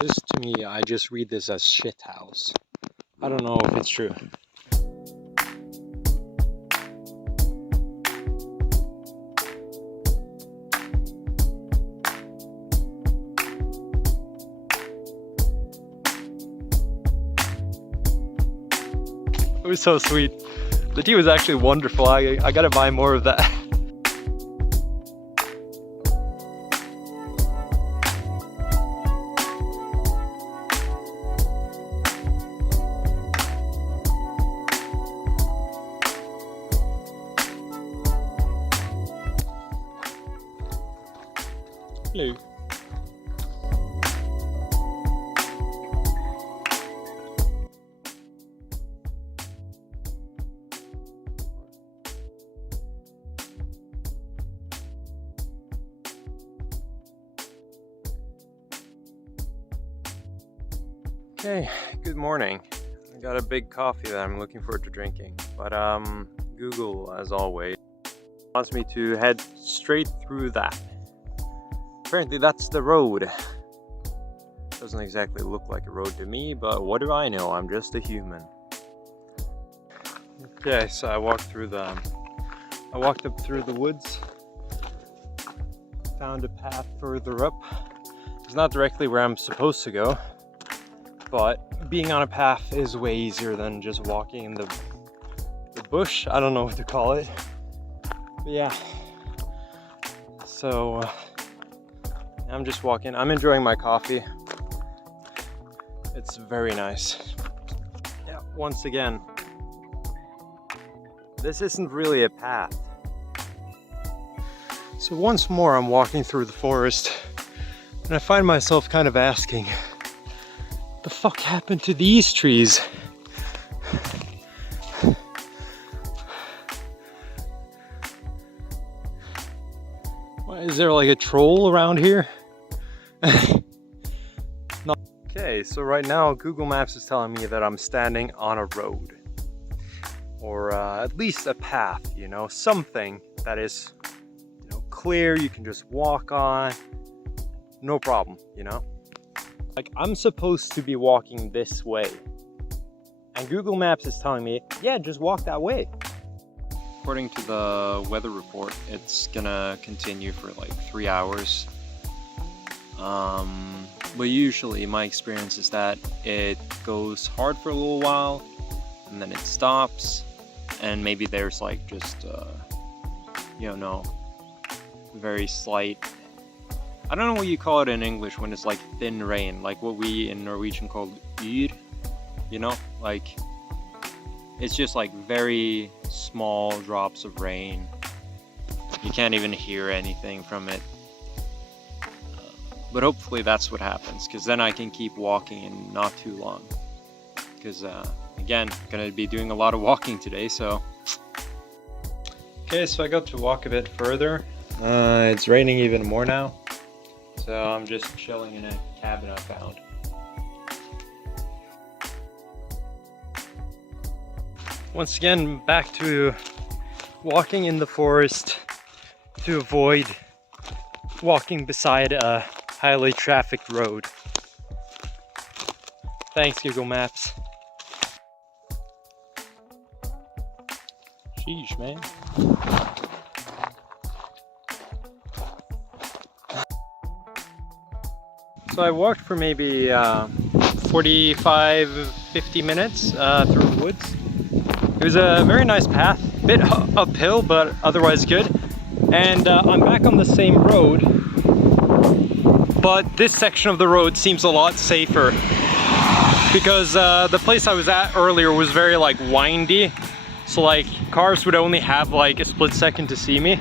This to me, I just read this as shit house. I don't know if it's true. It was so sweet. The tea was actually wonderful. I gotta buy more of that. Hello. Okay, good morning. I got a big coffee that I'm looking forward to drinking, but Google, as always, wants me to head straight through that. Apparently that's the road. Doesn't exactly look like a road to me, but what do I know? I'm just a human. Okay, so I walked up through the woods, found a path further up. It's not directly where I'm supposed to go, but being on a path is way easier than just walking in the bush. I don't know what to call it, but yeah. So I'm just walking. I'm enjoying my coffee. It's very nice. Yeah, once again, this isn't really a path. So once more I'm walking through the forest and I find myself kind of asking, what the fuck happened to these trees? Why, is there like a troll around here? No. Okay, so right now Google Maps is telling me that I'm standing on a road. Or at least a path, you know, something that is, you know, clear, you can just walk on, no problem, you know? Like, I'm supposed to be walking this way, and Google Maps is telling me, yeah, just walk that way. According to the weather report, it's gonna continue for like 3 hours. But usually my experience is that it goes hard for a little while, and then it stops, and maybe there's like just, you know, very slight, I don't know what you call it in English when it's like thin rain, like what we in Norwegian call yr, you know, like it's just like very small drops of rain. You can't even hear anything from it. But hopefully that's what happens, because then I can keep walking in not too long. Because again, gonna be doing a lot of walking today, so. Okay, so I got to walk a bit further. It's raining even more now. So I'm just chilling in a cabin I found. Once again, back to walking in the forest to avoid walking beside a highly trafficked road. Thanks, Google Maps. Sheesh, man. So I walked for maybe 45-50 minutes through the woods. It was a very nice path, a bit uphill, but otherwise good. And I'm back on the same road, but this section of the road seems a lot safer because the place I was at earlier was very like windy. So like cars would only have like a split second to see me.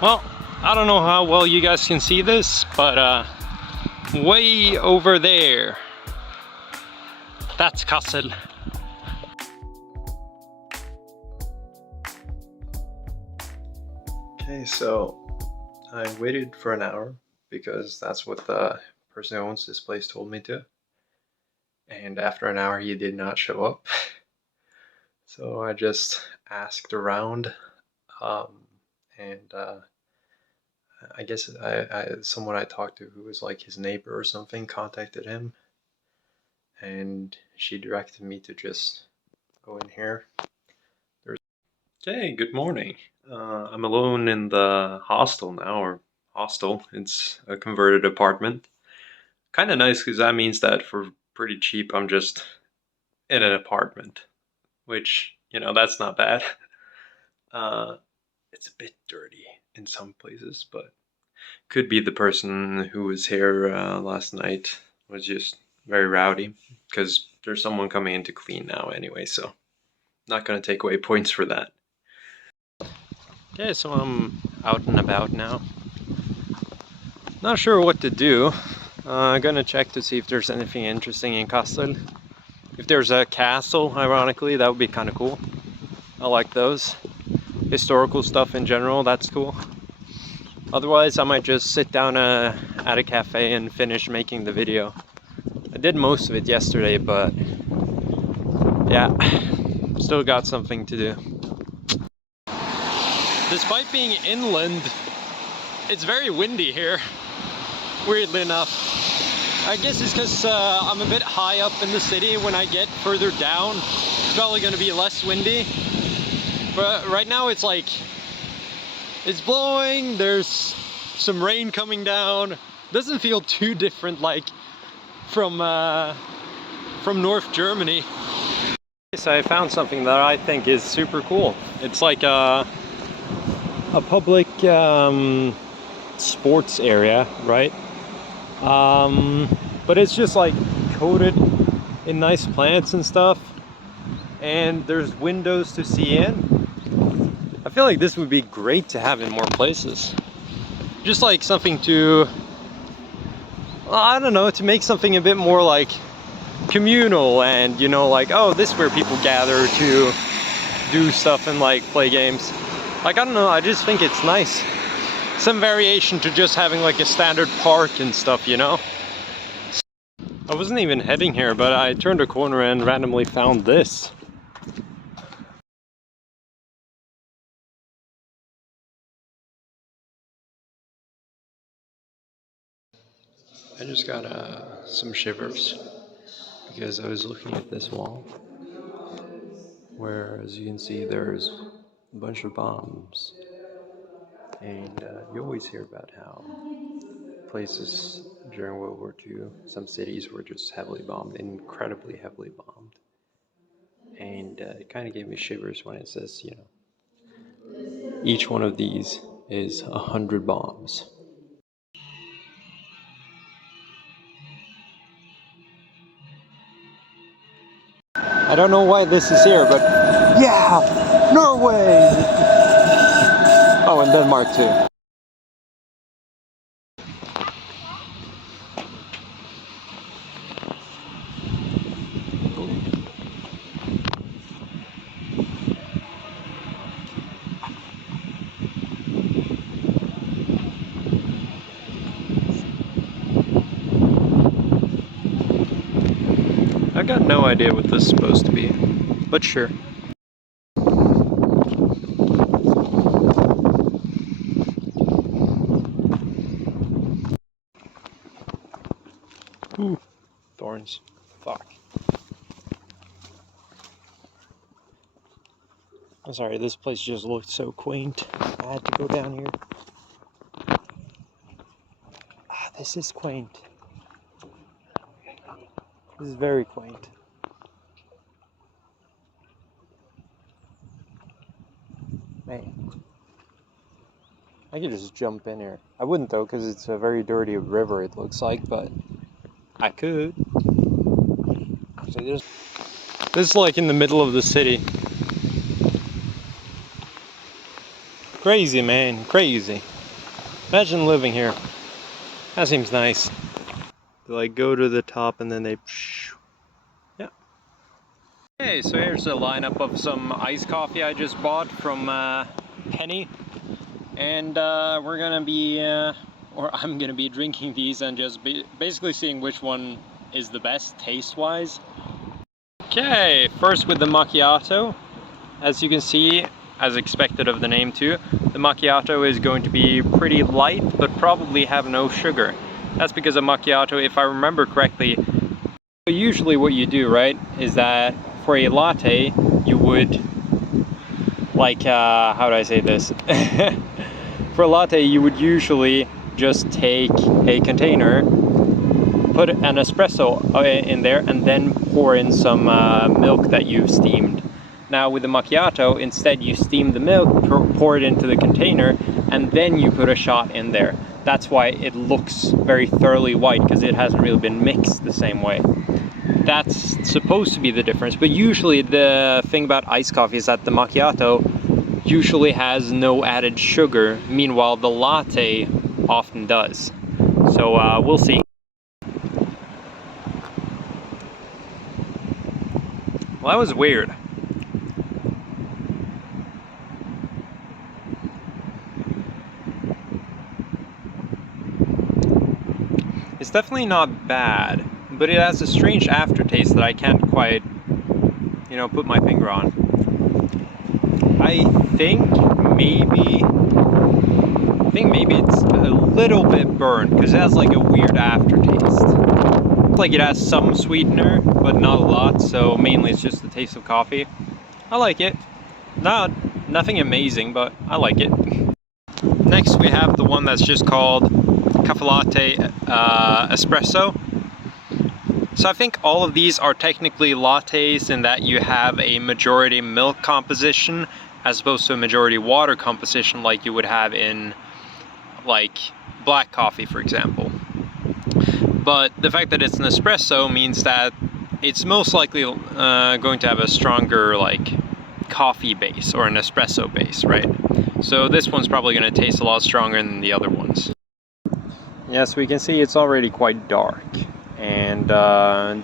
Well, I don't know how well you guys can see this, but way over there, that's Kassel. Okay, so I waited for an hour because that's what the person who owns this place told me to. And after an hour, he did not show up. So I just asked around, and I guess someone I talked to who was like his neighbor or something contacted him, and she directed me to just go in here. Okay, good morning. I'm alone in the hostel now, or hostel. It's a converted apartment. Kind of nice because that means that for pretty cheap, I'm just in an apartment, which, that's not bad. It's a bit dirty in some places, but could be the person who was here last night was just very rowdy because there's someone coming in to clean now anyway, so not gonna take away points for that. Okay, so I'm out and about now. Not sure what to do. I'm gonna check to see if there's anything interesting in Kassel. If there's a castle, ironically, that would be kind of cool. I like those. Historical stuff in general, that's cool. Otherwise, I might just sit down at a cafe and finish making the video. I did most of it yesterday, but yeah, still got something to do. Despite being inland, it's very windy here, weirdly enough. I guess it's because I'm a bit high up in the city. When I get further down, it's probably going to be less windy. But right now it's like, it's blowing, there's some rain coming down. Doesn't feel too different like from North Germany. So I found something that I think is super cool. It's like a public sports area, right? But it's just like coated in nice plants and stuff, and there's windows to see in. I feel like this would be great to have in more places. Just like something to, well, I don't know, to make something a bit more like communal and, like, oh, this is where people gather to do stuff and like play games. Like, I don't know, I just think it's nice. Some variation to just having like a standard park and stuff, I wasn't even heading here, but I turned a corner and randomly found this. I just got some shivers because I was looking at this wall where, as you can see, there's a bunch of bombs, and you always hear about how places during World War II, some cities were just heavily bombed, incredibly heavily bombed, and it kind of gave me shivers when it says, each one of these is 100 bombs. I don't know why this is here, but yeah, Norway! Oh, and Denmark too. I got no idea what this is supposed to be, but sure. Ooh, thorns. Fuck. I'm sorry, this place just looked so quaint. I had to go down here. Ah, this is quaint. This is very quaint. Man. I could just jump in here. I wouldn't though, because it's a very dirty river it looks like, but I could. So this is like in the middle of the city. Crazy, man, crazy. Imagine living here. That seems nice. They like go to the top and then they, yeah. Okay, so here's a lineup of some iced coffee I just bought from Penny. And we're gonna be, or I'm gonna be drinking these and just basically seeing which one is the best taste-wise. Okay, first with the macchiato. As you can see, as expected of the name too. The macchiato is going to be pretty light, but probably have no sugar. That's because a macchiato, if I remember correctly, usually what you do, right, is that for a latte, you would, like, how do I say this? For a latte, you would usually just take a container, put an espresso in there, and then pour in some milk that you've steamed. Now with the macchiato, instead you steam the milk, pour it into the container, and then you put a shot in there. That's why it looks very thoroughly white, because it hasn't really been mixed the same way. That's supposed to be the difference, but usually the thing about iced coffee is that the macchiato usually has no added sugar, meanwhile the latte often does. So we'll see. Well, that was weird. It's definitely not bad, but it has a strange aftertaste that I can't quite, you know, put my finger on. I think maybe it's a little bit burnt, because it has like a weird aftertaste. Like it has some sweetener, but not a lot, so mainly it's just the taste of coffee. I like it. Nothing amazing, but I like it. Next we have the one that's just called Caffè Latte Espresso. So I think all of these are technically lattes in that you have a majority milk composition as opposed to a majority water composition like you would have in like black coffee, for example. But the fact that it's an espresso means that it's most likely going to have a stronger like coffee base or an espresso base, right? So this one's probably going to taste a lot stronger than the other ones. Yes, we can see it's already quite dark, and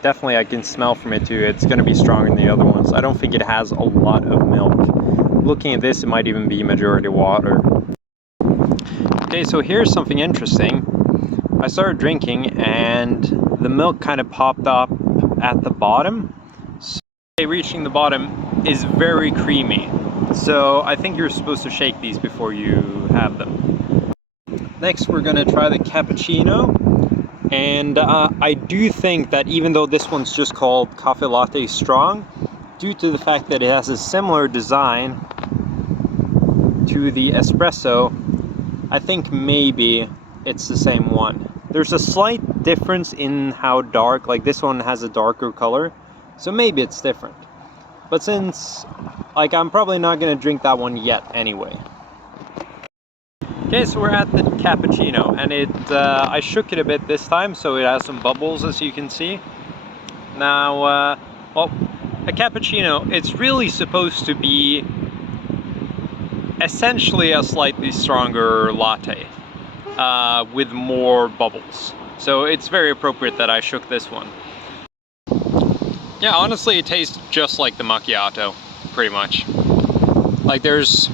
definitely I can smell from it too. It's going to be stronger than the other ones. I don't think it has a lot of milk. Looking at this, it might even be majority water. Okay, so here's something interesting. I started drinking and the milk kind of popped up at the bottom. So reaching the bottom is very creamy. So I think you're supposed to shake these before you have them. Next we're going to try the cappuccino. And I do think that even though this one's just called Caffè Latte Strong, due to the fact that it has a similar design to the espresso, I think maybe it's the same one. There's a slight difference in how dark, like this one has a darker color, so maybe it's different. But since, like, I'm probably not going to drink that one yet anyway. Okay, so we're at the cappuccino, and I shook it a bit this time, so it has some bubbles, as you can see. Now, well, a cappuccino, it's really supposed to be essentially a slightly stronger latte with more bubbles. So it's very appropriate that I shook this one. Yeah, honestly, it tastes just like the macchiato, pretty much. Like there's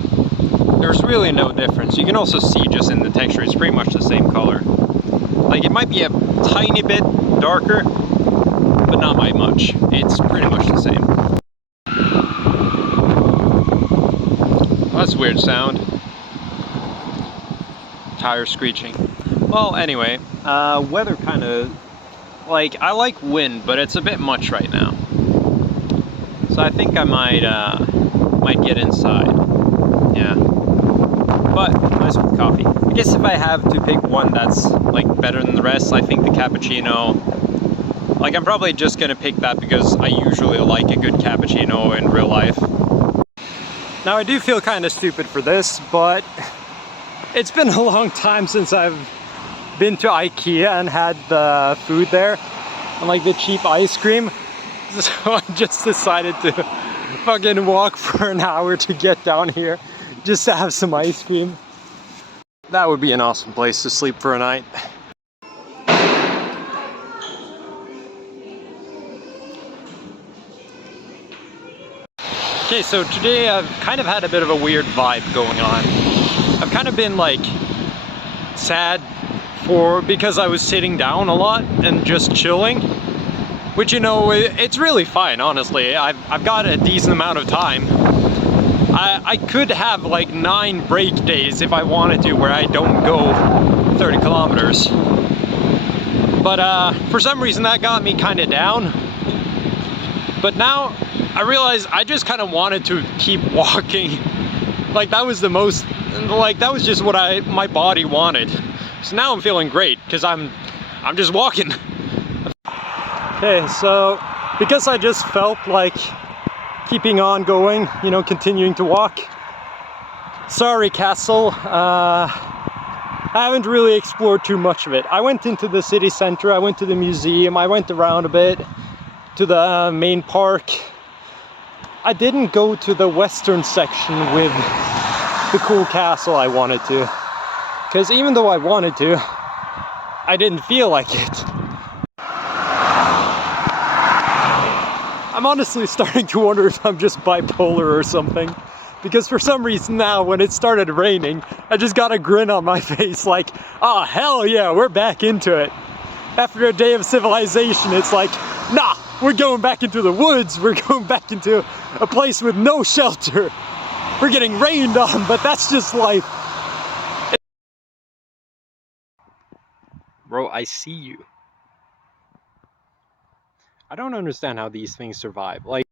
really no difference. You can also see just in the texture, it's pretty much the same color. Like it might be a tiny bit darker, but not by much. It's pretty much the same. Well, that's a weird sound. Tire screeching. Well, anyway, weather kind of, like, I like wind, but it's a bit much right now. So I think I might get inside. Yeah. But nice with coffee. I guess if I have to pick one that's like better than the rest, I think the cappuccino, like I'm probably just gonna pick that because I usually like a good cappuccino in real life. Now I do feel kind of stupid for this, but it's been a long time since I've been to IKEA and had the food there and like the cheap ice cream. So I just decided to fucking walk for an hour to get down here just to have some ice cream. That would be an awesome place to sleep for a night. Okay, so today I've kind of had a bit of a weird vibe going on. I've kind of been like sad because I was sitting down a lot and just chilling, which, you know, it's really fine, honestly. I've got a decent amount of time, I could have like 9 break days if I wanted to where I don't go 30 kilometers. But for some reason that got me kind of down. But now I realize I just kind of wanted to keep walking. Like that was the most, like that was just what my body wanted. So now I'm feeling great because I'm just walking. Okay, so because I just felt like keeping on going, you know, continuing to walk. Sorry, Kassel. I haven't really explored too much of it. I went into the city center, I went to the museum, I went around a bit to the main park. I didn't go to the western section with the cool castle I wanted to. Because even though I wanted to, I didn't feel like it. I'm honestly starting to wonder if I'm just bipolar or something. Because for some reason now, when it started raining, I just got a grin on my face like, oh hell yeah, we're back into it. After a day of civilization, it's like, nah, we're going back into the woods, we're going back into a place with no shelter. We're getting rained on, but that's just life. Bro, I see you. I don't understand how these things survive. Like,